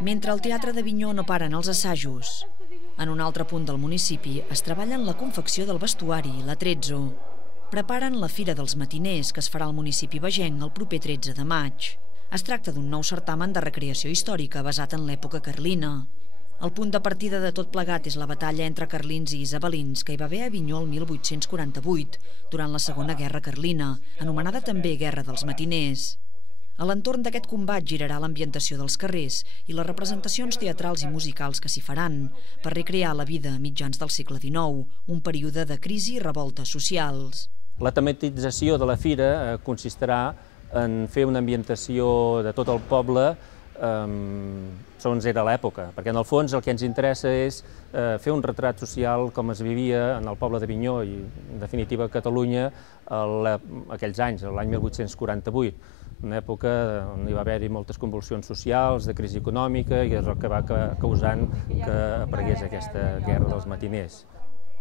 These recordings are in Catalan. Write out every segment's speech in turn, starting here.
Mentre al Teatre d'Avinyó no paren els assajos, en un altre punt del municipi es treballa en la confecció del vestuari i l'atrezzo. Preparen la Fira dels Matiners, que es farà al municipi vegenc el proper 13 de maig. Es tracta d'un nou certamen de recreació històrica basat en l'època carlina. El punt de partida de tot plegat és la batalla entre carlins i isabelins que hi va haver a Avinyó el 1848, durant la Segona Guerra Carlina, anomenada també Guerra dels Matiners. A l'entorn d'aquest combat girarà l'ambientació dels carrers i les representacions teatrals i musicals que s'hi faran per recrear la vida a mitjans del segle XIX, un període de crisi i revoltes socials. La tematització de la fira consistirà en fer una ambientació de tot el poble segons era l'època, perquè en el fons el que ens interessa és fer un retrat social com es vivia en el poble d'Avinyó i, en definitiva, a Catalunya aquells anys, l'any 1848, una època on hi va haver-hi moltes convulsions socials, de crisi econòmica, i és el que va causant que aparegués aquesta Guerra dels Matiners.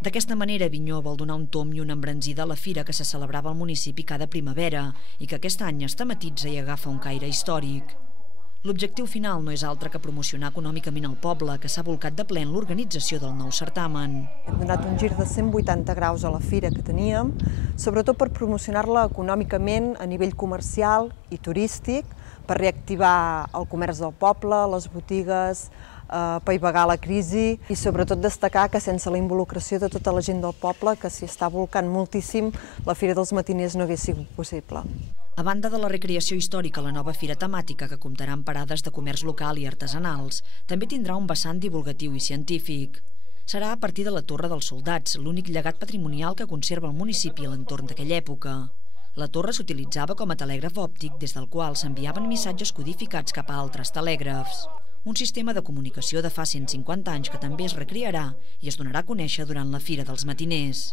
D'aquesta manera, Avinyó vol donar un tomb i una embranzida a la fira que se celebrava al municipi cada primavera i que aquest any es tematitza i agafa un caire històric. L'objectiu final no és altre que promocionar econòmicament el poble, que s'ha volcat de ple en l'organització del nou certamen. Hem donat un gir de 180 graus a la fira que teníem, sobretot per promocionar-la econòmicament a nivell comercial i turístic, per reactivar el comerç del poble, les botigues, apaivagar la crisi i sobretot destacar que sense la involucració de tota la gent del poble, que s'hi està volcant moltíssim, la Fira dels Matiners no hagués sigut possible. A banda de la recreació històrica, la nova fira temàtica, que comptarà amb parades de comerç local i artesanals, també tindrà un vessant divulgatiu i científic. Serà a partir de la Torre dels Soldats, l'únic llegat patrimonial que conserva el municipi a l'entorn d'aquella època. La torre s'utilitzava com a telègraf òptic des del qual s'enviaven missatges codificats cap a altres telègrafs. Un sistema de comunicació de fa 150 anys que també es recrearà i es donarà a conèixer durant la Fira dels Matiners.